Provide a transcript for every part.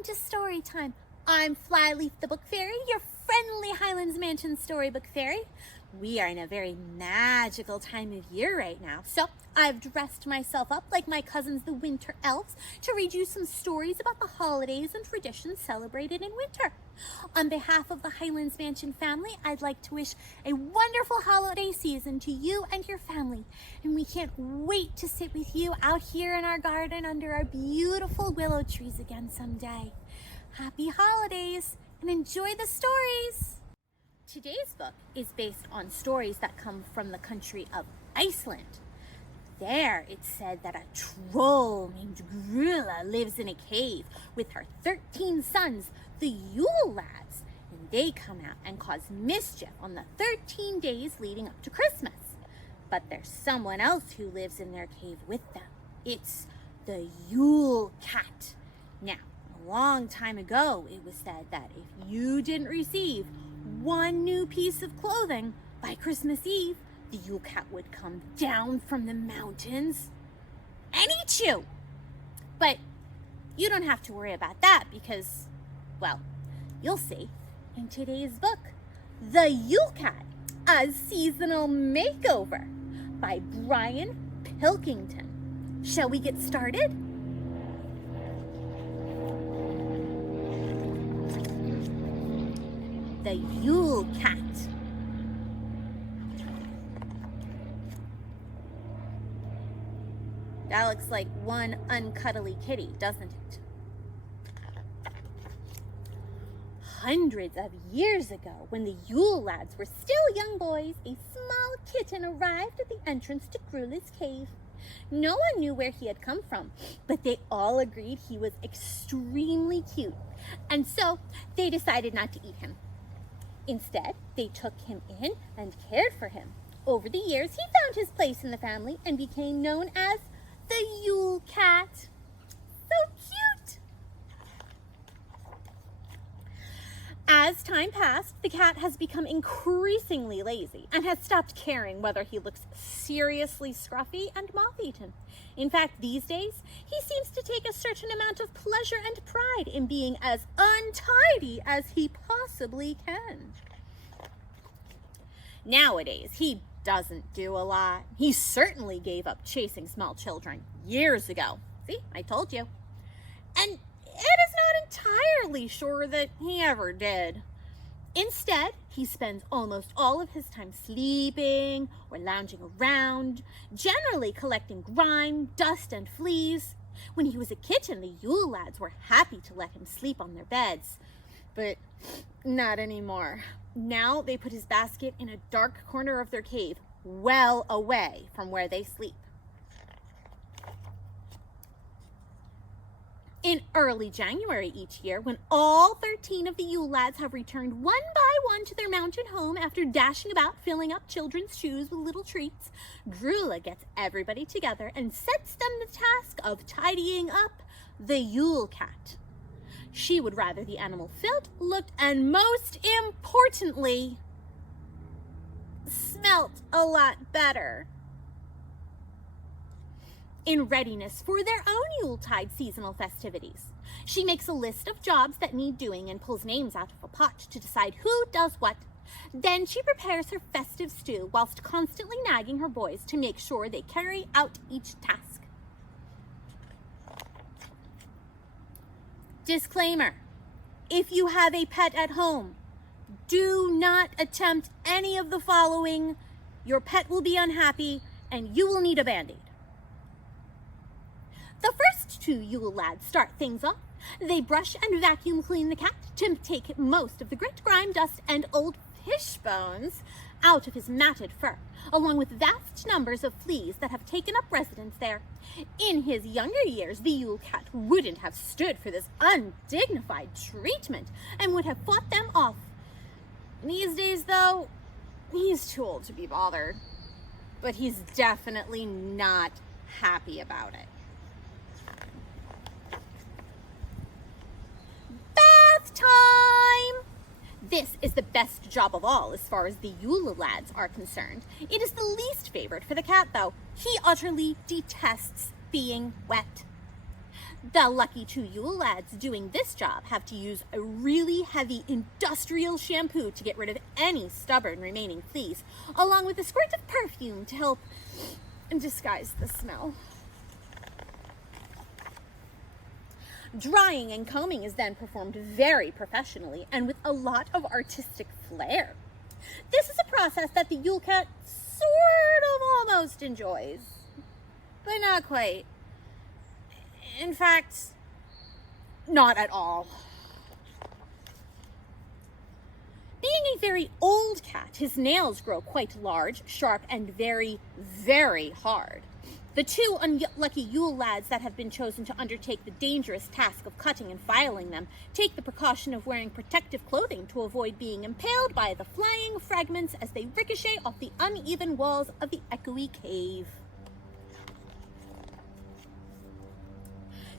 Welcome to Storytime. I'm Flyleaf the Book Fairy, your friendly Highlands Mansion storybook fairy. We are in a very magical time of year right now, so I've dressed myself up like my cousins the winter elves to read you some stories about the holidays and traditions celebrated in winter. On behalf of the Highlands Mansion family, I'd like to wish a wonderful holiday season to you and your family, and we can't wait to sit with you out here in our garden under our beautiful willow trees again someday. Happy holidays and enjoy the stories! Today's book is based on stories that come from the country of Iceland. There, it's said that a troll named Grilla lives in a cave with her 13 sons, the Yule Lads, and they come out and cause mischief on the 13 days leading up to Christmas. But there's someone else who lives in their cave with them. It's the Yule Cat. Now, a long time ago, it was said that if you didn't receive one new piece of clothing by Christmas Eve, the Yule Cat would come down from the mountains and eat you. But you don't have to worry about that because, well, you'll see in today's book, The Yule Cat, a Seasonal Makeover by Brian Pilkington. Shall we get started? The Yule Cat. That looks like one uncuddly kitty, doesn't it? Hundreds of years ago, when the Yule Lads were still young boys, a small kitten arrived at the entrance to Grulla's cave. No one knew where he had come from, but they all agreed he was extremely cute, and so they decided not to eat him. Instead, they took him in and cared for him. Over the years, he found his place in the family and became known as the Yule Cat. So cute! As time passed, the cat has become increasingly lazy and has stopped caring whether he looks seriously scruffy and moth-eaten. In fact, these days, he seems to take a certain amount of pleasure and pride in being as untidy as he possibly can. Nowadays, he doesn't do a lot. He certainly gave up chasing small children years ago. See, I told you. And it is not entirely sure that he ever did. Instead, he spends almost all of his time sleeping or lounging around, generally collecting grime, dust, and fleas. When he was a kitten, the Yule Lads were happy to let him sleep on their beds, but not anymore. Now they put his basket in a dark corner of their cave, well away from where they sleep. In early January each year, when all 13 of the Yule Lads have returned one by one to their mountain home after dashing about filling up children's shoes with little treats, Grulla gets everybody together and sets them the task of tidying up the Yule Cat. She would rather the animal felt, looked, and most importantly, smelt a lot better. In readiness for their own Yuletide seasonal festivities, she makes a list of jobs that need doing and pulls names out of a pot to decide who does what. Then she prepares her festive stew whilst constantly nagging her boys to make sure they carry out each task. Disclaimer: if you have a pet at home, do not attempt any of the following. Your pet will be unhappy and you will need a Band-Aid. The first two Yule Lads start things off. They brush and vacuum clean the cat to take most of the grit, grime, dust, and old fish bones out of his matted fur, along with vast numbers of fleas that have taken up residence there. In his younger years, the Yule Cat wouldn't have stood for this undignified treatment and would have fought them off. These days, though, he's too old to be bothered. But he's definitely not happy about it. Bath time! This is the best job of all as far as the Yule Lads are concerned. It is the least favorite for the cat, though. He utterly detests being wet. The lucky 2 Yule lads doing this job have to use a really heavy industrial shampoo to get rid of any stubborn remaining fleas, along with a squirt of perfume to help disguise the smell. Drying and combing is then performed very professionally and with a lot of artistic flair. This is a process that the Yule Cat sort of almost enjoys, but not quite. In fact, not at all. Being a very old cat, his nails grow quite large, sharp, and very, very hard. The 2 unlucky Yule lads that have been chosen to undertake the dangerous task of cutting and filing them take the precaution of wearing protective clothing to avoid being impaled by the flying fragments as they ricochet off the uneven walls of the echoey cave.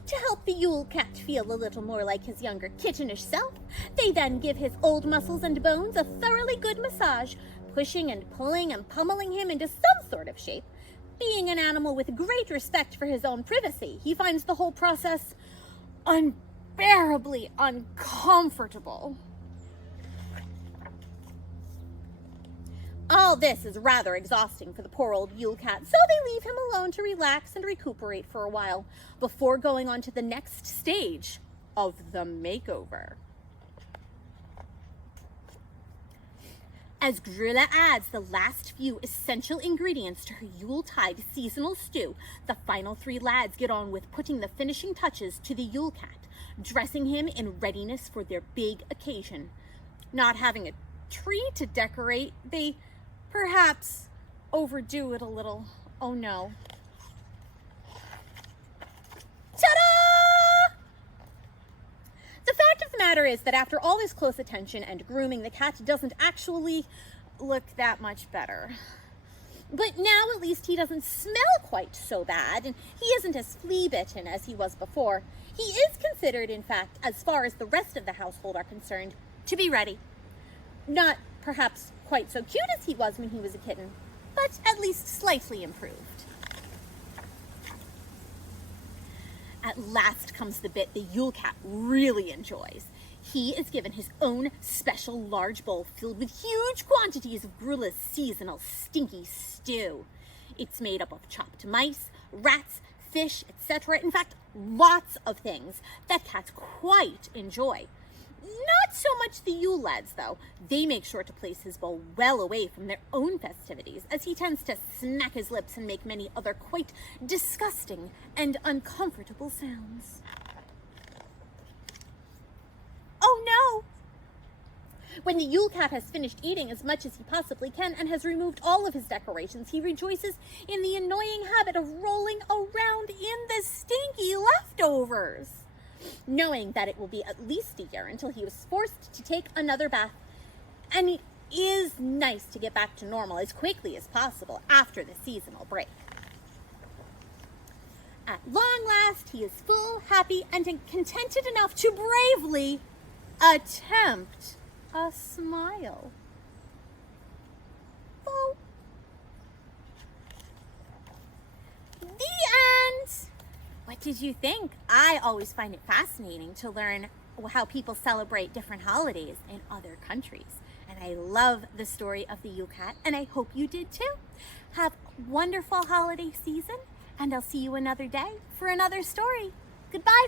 To help the Yule Cat feel a little more like his younger kittenish self, they then give his old muscles and bones a thoroughly good massage, pushing and pulling and pummeling him into some sort of shape. Being an animal with great respect for his own privacy, he finds the whole process unbearably uncomfortable. All this is rather exhausting for the poor old Yule Cat, so they leave him alone to relax and recuperate for a while before going on to the next stage of the makeover. As Grilla adds the last few essential ingredients to her Yuletide seasonal stew, the final 3 lads get on with putting the finishing touches to the Yule Cat, dressing him in readiness for their big occasion. Not having a tree to decorate, they perhaps overdo it a little. Oh no. Ta-da! The fact of the matter is that after all this close attention and grooming, the cat doesn't actually look that much better. But now at least he doesn't smell quite so bad, and he isn't as flea-bitten as he was before. He is considered, in fact, as far as the rest of the household are concerned, to be ready. Not perhaps quite so cute as he was when he was a kitten, but at least slightly improved. At last comes the bit the Yule Cat really enjoys. He is given his own special large bowl filled with huge quantities of Grilla's seasonal stinky stew. It's made up of chopped mice, rats, fish, etc. In fact, lots of things that cats quite enjoy. Not so much the Yule lads, though. They make sure to place his bowl well away from their own festivities, as he tends to smack his lips and make many other quite disgusting and uncomfortable sounds. Oh no! When the Yule Cat has finished eating as much as he possibly can and has removed all of his decorations, he rejoices in the annoying habit of rolling around in the stinky leftovers, knowing that it will be at least a year until he was forced to take another bath. And it is nice to get back to normal as quickly as possible after the seasonal break. At long last, he is full, happy, and contented enough to bravely attempt a smile. Oh. The end. What did you think? I always find it fascinating to learn how people celebrate different holidays in other countries. And I love the story of the Yule Cat, and I hope you did too. Have a wonderful holiday season, and I'll see you another day for another story. Goodbye.